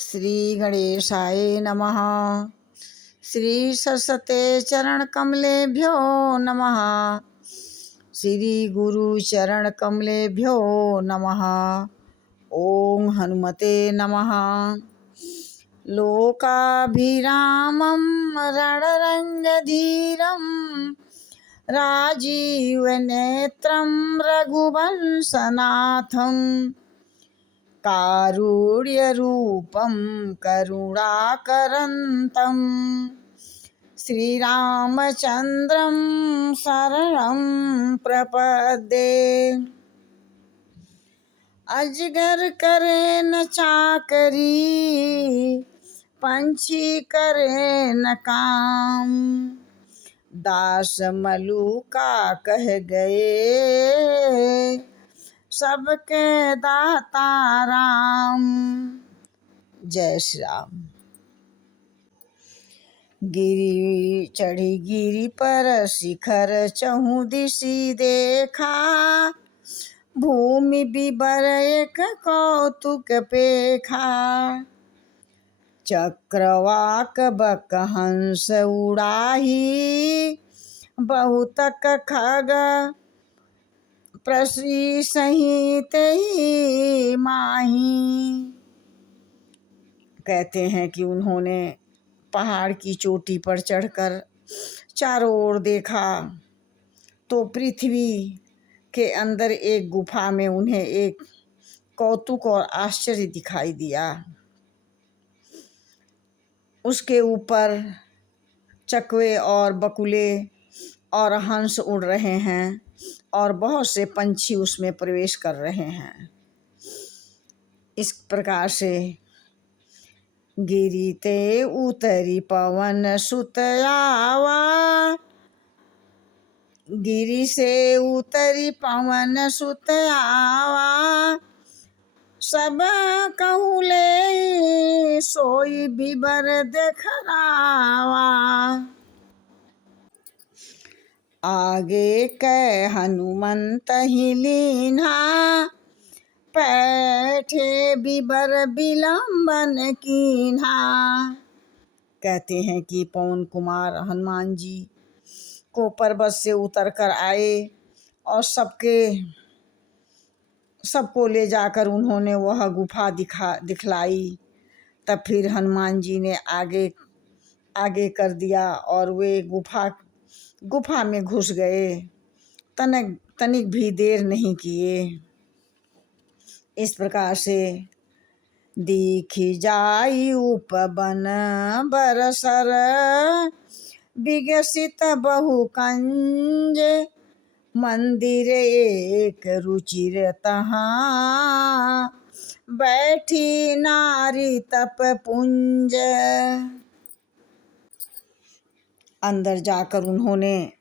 श्री गणेशाय नमः। श्री सरस्वते चरण कमलेभ्यो नमः। श्री गुरु चरण कमलेभ्यो नमः। ओम हनुमते नमः। लोकाभिरामं रणरङ्गधीरं राजीवनेत्रं रघुवंशनाथं कारुण्यरूपं करुणाकरन्तं श्रीरामचन्द्रं शरणं प्रपद्ये। अजगर करे न चाकरी, पंछी करे न काम, दास मलूका कह गए, सबके दाता राम। जय श्री राम। गिरी चढ़ी गिरी पर शिखर चहु दिशि देखा, भूमि बिबर एक कौतुक पेखा। चक्रवाक बक हंस उड़ाही, बहुतक खग प्रसरी सहित ही माही। कहते हैं कि उन्होंने पहाड़ की चोटी पर चढ़कर चारों ओर देखा तो पृथ्वी के अंदर एक गुफा में उन्हें एक कौतुक और आश्चर्य दिखाई दिया। उसके ऊपर चकवे और बकुले और हंस उड़ रहे हैं और बहुत से पंछी उसमें प्रवेश कर रहे हैं। इस प्रकार से गिरीते उतरी पवन सुत आवा, गिरी से उतरी पवन सुत आवा, सब कहूँ ले सोई बिबर देखरावा। आगे कै हनुमंत ही लीन्हा, बैठे बिबर विलंबन कीन्हा। कहते हैं कि पवन कुमार हनुमान जी को पर्वत से उतर कर आए और सबको ले जाकर उन्होंने वह गुफा दिखलाई। तब फिर हनुमान जी ने आगे कर दिया और वे गुफा में घुस गए। तनिक भी देर नहीं किए। इस प्रकार से दिखी जाई उपवन बरसर, विकसित बहुकंज, मंदिर एक रुचिर तहाँ, बैठी नारी तप पुंज। अंदर जाकर उन्होंने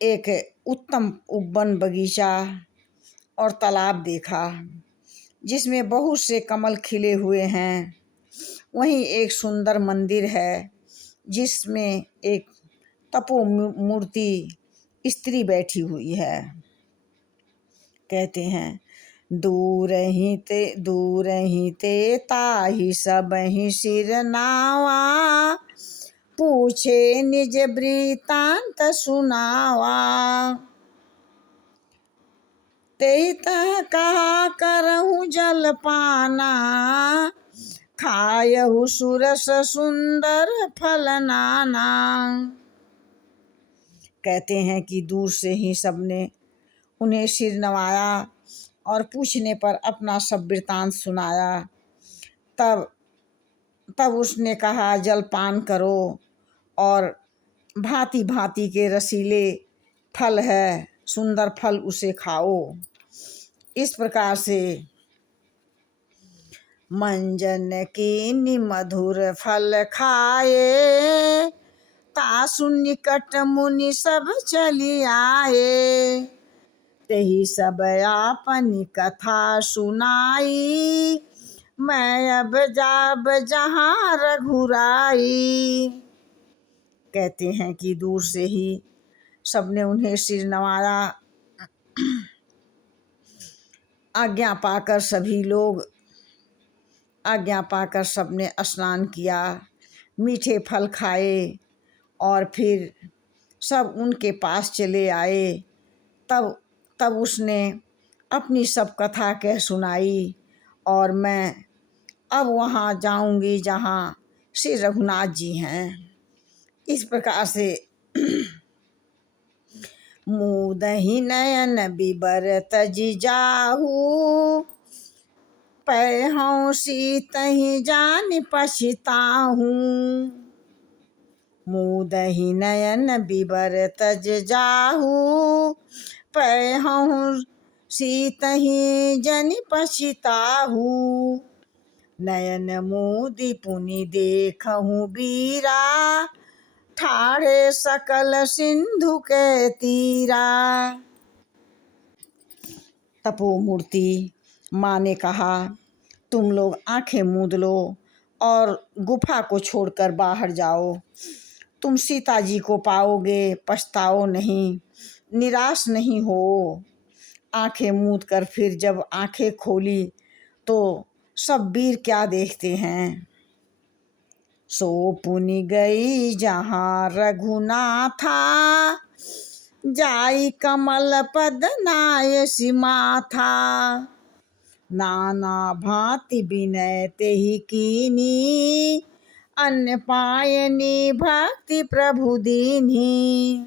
एक उत्तम वन बगीचा और तालाब देखा जिसमें बहुत से कमल खिले हुए हैं। वहीं एक सुंदर मंदिर है जिसमें एक तपो मूर्ति स्त्री बैठी हुई है। कहते हैं दूर ही ते ताहि सब ही सिर नावा, पूछे निज वृतांत सुनावा। ते तह कहा करहु जलपाना, खायहु सुरस सुंदर फल नाना। कहते हैं कि दूर से ही सबने उन्हें सिर नवाया और पूछने पर अपना सब वृतांत सुनाया। तब उसने कहा जलपान करो और भांति भांति के रसीले फल है, सुंदर फल उसे खाओ। इस प्रकार से मंजन की मधुर फल खाए, तासु निकट मुनि सब चली आए। तेहि सब आपनी कथा सुनाई, मैं अब जाब जहाँ रघुराई। कहते हैं कि दूर से ही सबने उन्हें सिर नवाया। आज्ञा पाकर सभी लोग आज्ञा पाकर सबने स्नान किया, मीठे फल खाए और फिर सब उनके पास चले आए। तब तब उसने अपनी सब कथा कह सुनाई और मैं अब वहाँ जाऊँगी जहाँ श्री रघुनाथ जी हैं। इस प्रकार से मुदहि नयन बिबर तजि जाहू, पैहौं सीतहि जान पछिताहूँ। मुदहि नयन बिबर तज जाहू, पैहौं सीतहि जन पछिताहूँ। नयन मुदि पुनि देखहूँ बीरा, ठाढ़े सकल सिंधु के तीरा। तपोमूर्ति माँ ने कहा, तुम लोग आंखें मूंद लो और गुफा को छोड़कर बाहर जाओ। तुम सीता जी को पाओगे, पछताओ नहीं, निराश नहीं हो। आंखें मूंद कर फिर जब आंखें खोली तो सब वीर क्या देखते हैं। सो पुनि गई जहाँ रघुनाथा, जाई कमल पद नायसि माथा। नाना भांति विनय तेहि कीनी, अन्न पायनी भक्ति प्रभु दीन्ही।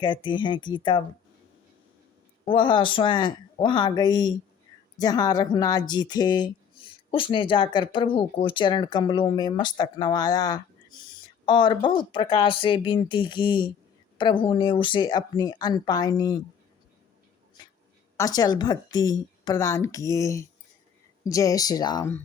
कहती हैं कि तब वह स्वयं वहाँ गई जहाँ रघुनाथ जी थे। उसने जाकर प्रभु को चरण कमलों में मस्तक नवाया और बहुत प्रकार से विनती की। प्रभु ने उसे अपनी अनपायनी अचल भक्ति प्रदान किए। जय श्री राम।